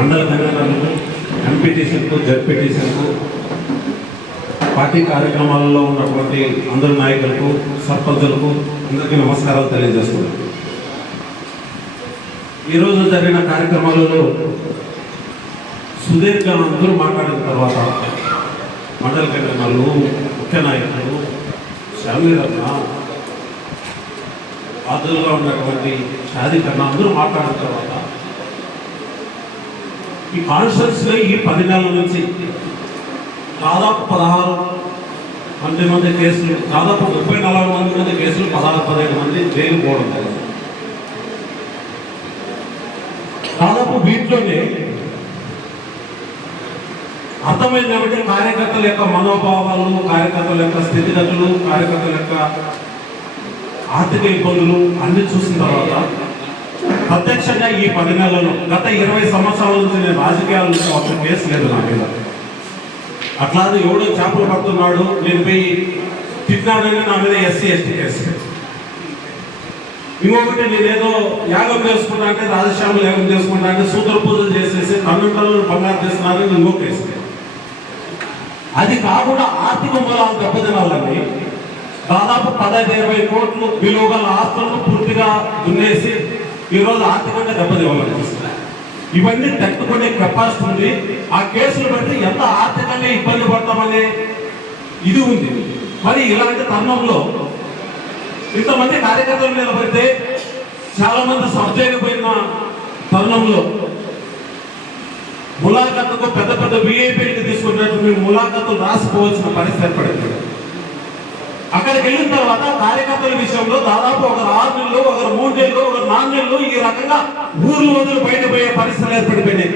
మండల కన్వీనర్లకు ఎంపీటీసీలకు జడ్పీటీసీలకు పార్టీ కార్యక్రమాలలో ఉన్నటువంటి అందరి నాయకులకు సర్పంచులకు అందరికీ నమస్కారాలు తెలియజేస్తున్నాను. ఈరోజు జరిగిన కార్యక్రమాలలో సుదీర్ఘంగా అందరూ మాట్లాడిన తర్వాత మండల కన్వీనర్లు ముఖ్య నాయకులు షమీరత్న ఆదులుగా ఉన్నటువంటి షాదీకరణ అందరూ మాట్లాడిన తర్వాత ఈ కాన్స్టిట్యూన్సీలో ఈ పది నెలల నుంచి దాదాపు పదహారు మంది మంది కేసులు దాదాపు ముప్పై నలభై మంది మంది కేసులు పదహారు పదిహేడు మంది జైలు పోవడం దాదాపు వీటిలోనే అర్థమైంది ఏమంటే కార్యకర్తల యొక్క మనోభావాలు కార్యకర్తల యొక్క స్థితిగతులు కార్యకర్తల యొక్క ఆర్థిక ఇబ్బందులు అన్ని చూసిన తర్వాత ప్రత్యక్షంగా ఈ పది నెలలు గత ఇరవై సంవత్సరాల నుంచి నేను రాజకీయాల నుంచి ఒక కేసు లేదు నా మీద. అట్లానే ఎవడో చేపలు పడుతున్నాడు నేను పోయి తిట్టినాడని నా మీద ఎస్సీ ఎస్టీ కేసు ఇంకొకటి నేనేదో యాగం చేసుకుంటా అంటే రాజశ్యామలు యాగం చేసుకుంటా అంటే సూత్ర పూజలు చేసేసి తన్నుంటలు బంగారు చేస్తున్నారని ఇంకో కేసు అది కాకుండా ఆర్థిక మూలాలు దెబ్బతినాలని దాదాపు పదహైదు ఇరవై కోట్లు విలువ గల ఆస్తులను పూర్తిగా దున్నేసి ఈరోజు ఆర్థికంగా దెబ్బతివ్వాలనిపిస్తుంది ఇవన్నీ తట్టుకునే కెపాసిటీ ఉంది. ఆ కేసులు బట్టి ఎంత ఆర్థికంగా ఇబ్బంది పడతామనే ఇది ఉంది. మరి ఇలాంటి తరుణంలో ఇంతమంది కార్యకర్తలు నిలబడితే చాలా మంది సబ్జైపోయిన తరుణంలో ములాఖత్తుకు పెద్ద పెద్ద విఐపీకి తీసుకున్నట్టు మీరు ములాఖత్తులు రాసుకోవాల్సిన పరిస్థితి ఏర్పడింది. అక్కడికి వెళ్ళిన తర్వాత కార్యకర్తల విషయంలో దాదాపు ఒక ఆరు నెలలు ఒకరు మూడు నెలలు ఒక నాలుగు నెలలు ఈ రకంగా ఊర్లు వదిలి బయటపోయే పరిస్థితులు ఏర్పడిపోయినాయి.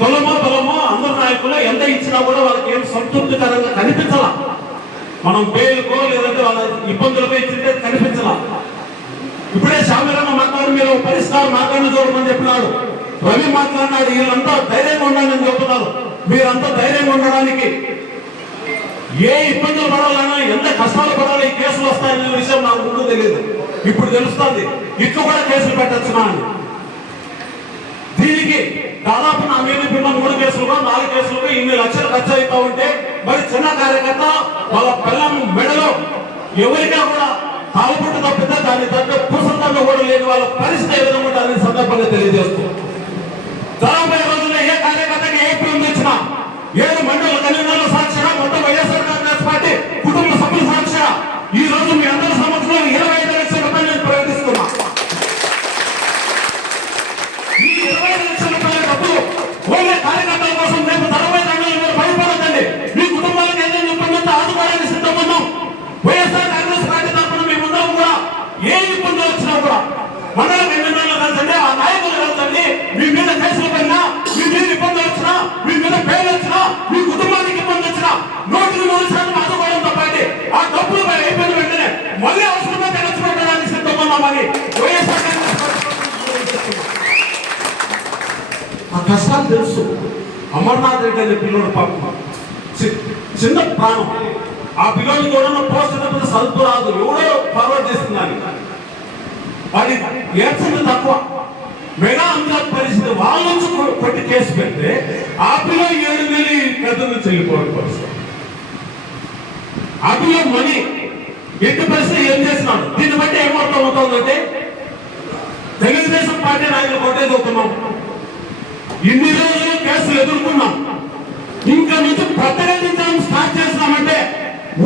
కులమో బలమో అందరు నాయకులు ఎంత ఇచ్చినా కూడా వాళ్ళకి ఏం సంతృప్తికరంగా కనిపించాల. మనం బెయిల్కో లేదంటే వాళ్ళ ఇబ్బందులకో ఇచ్చింటే కనిపించాల. ఇప్పుడే శామిరమ్మ మాట్లాడు మీరు పరిష్కారం మాట్లాడిన చూడమని చెప్పినాడు. రవి మాట్లాడినాడు వీళ్ళంతా ధైర్యంగా ఉండాలని చెబుతున్నారు. చెప్తున్నారు మీరంతా ధైర్యంగా ఉండడానికి ఏ ఇబ్బందులు పడాలన్నా ఎంత కష్టాలు పడాలి ఈ కేసులు వస్తాయనే విషయం నాకు ముందు తెలియదు. ఇప్పుడు తెలుస్తుంది ఇట్లు కూడా కేసులు పెట్టచ్చునా అని దీనికి దాదాపు నా మీద పిల్ల మూడు కేసులుగా నాలుగు కేసులుగా ఇన్ని లక్షలు ఖర్చు అవుతా ఉంటే మరి చిన్న కార్యకర్త వాళ్ళ పిల్లం మెడలో ఎవరికైనా కూడా తాగుబుట్టు తప్పితే దాన్ని తగ్గ పుసంతంగా కూడా లేని వాళ్ళ పరిస్థితి ఏ విధంగా ఉంటుందని సందర్భంగా తెలియజేస్తూ. రాబోయే రోజుల్లో ఏ కార్యకర్తకి ఏ పిల్లలు ఇచ్చినా ఏడు మండల కన్వీనర్ల సాక్షిగా మొత్తం కష్టాలు తెలుసు. అమర్నాథ్ రెడ్డి అనే పిల్లోడు పాపం. చి- చిన్న ప్రాణం. ఆ పిల్లోడు కూడా పోస్ట్ అయినప్పుడు సదుపు రాదు. ఎవడో ఫార్వర్డ్ చేస్తున్నాను వాడి ఏడ్చింది తక్కువ. మెగా అందాల పరిస్థితి వాళ్ళ నుంచి కొట్టి కేసు పెడితే ఆ పిల్ల ఏడు నెలలు పెద్ద నుంచి వెళ్ళిపోవడం పరిస్థితి. ఆ పిల్ల మనీ. ఎట్టి పరిస్థితి ఏం చేస్తున్నాడు? దీన్ని బట్టి ఏమర్థం అవుతుందంటే తెలుగుదేశం పార్టీ నాయకులు కొట్టేది అవుతున్నాం ఇన్ని రోజులు కేసులు ఎదుర్కొన్నాం? ఇంకా నుంచి ప్రతిఘటించడం స్టార్ట్ చేసినామంటే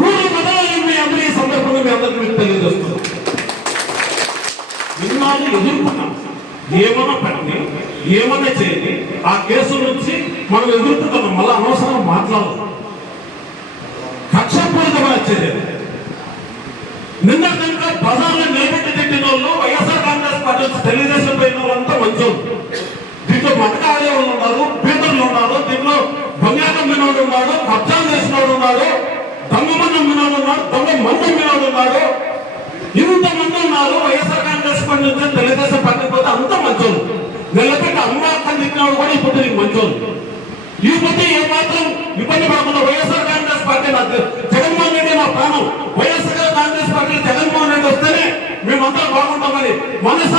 ఊరు బదలని మీ అందరూ ఈ సందర్భంగా మీ అందరికీ మీకు తెలియజేస్తున్నాం. ఇన్నాళ్ళు ఎదుర్కొన్నాం. ఏమన్నా పెట్టని ఏమన్నా చేయండి? ఆ కేసు నుంచి మనం ఎదుర్కొంటున్నాం. మళ్ళీ అనవసరం మాట్లాడదు. కక్షపూరితమైన చర్య నిన్న కనుక బజార్లో నిలబెట్టి తిట్టిన వాళ్ళు వైఎస్ఆర్ కాంగ్రెస్ పార్టీ తెలుగుదేశం పోయిన వాళ్ళంతా మంచోళ్ళు. దీంట్లో మటక ఉన్నారు పీతర్లు ఉన్నారు దీంట్లో బంగారం మినోడు ఉన్నాడు కబ్జాలు చేసినోడు ఉన్నాడు దొంగ మందం మినోడు ఉన్నాడు దొంగ మందం మినోడు ఉన్నాడు. ఇంతమంది ఉన్నారు వైఎస్ఆర్ కాంగ్రెస్ పార్టీ నుంచి తెలుగుదేశం పార్టీ పోతే అంత మంచోళ్ళు. నిలబెట్టి అమ్మాక్కని తిట్టినాడు కూడా ఇప్పుడు నీకు మంచోళ్ళు. ఈ మధ్య ఏ మాత్రం ఇబ్బంది పడకుండా వైఎస్ఆర్ కాంగ్రెస్ పార్టీ నాకు జగన్మోహన్ రెడ్డి నా ప్రాణం. వైఎస్ఆర్ కాంగ్రెస్ పార్టీ జగన్మోహన్ రెడ్డి వస్తేనే మేమంతా బాగుంటామని మనసు